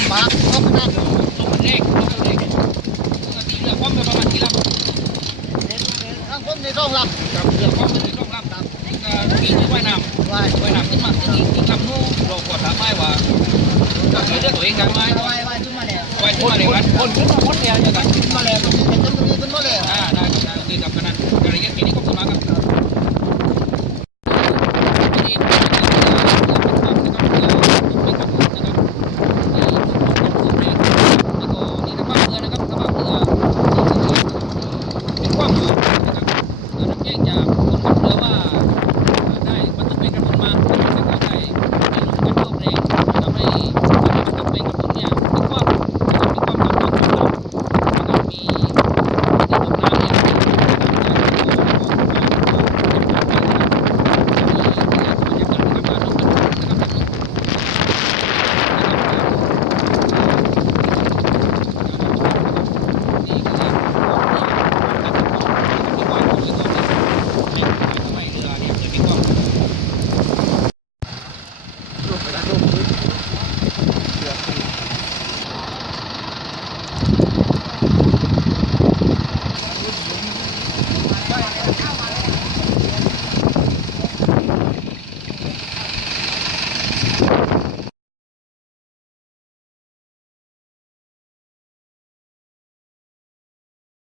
นหมาเขาก็นั่ง ลงมันเล็กตีเรือพร้อมกันประมาณกี่ลำ ทั้งผมในร่องลำ กับเรือพร้อมกันช่องลำตามปีที่ว่ายน้ำ ว่าย ว่ายน้ำขึ้นมาที่ลำนู้เรากดถามไม่ว่าเรื่องตัวเองได้ไหม ว่ายขึ้นมาแล้ว ว่ายขึ้นมาเลยวัดคนขึ้นมาคนเดียวจะกัน ขึ้นมาแล้วตรงนี้เป็นต้นตรงนี้ขึ้นมาแล้ว ได้ครับได้ดีกับคณะ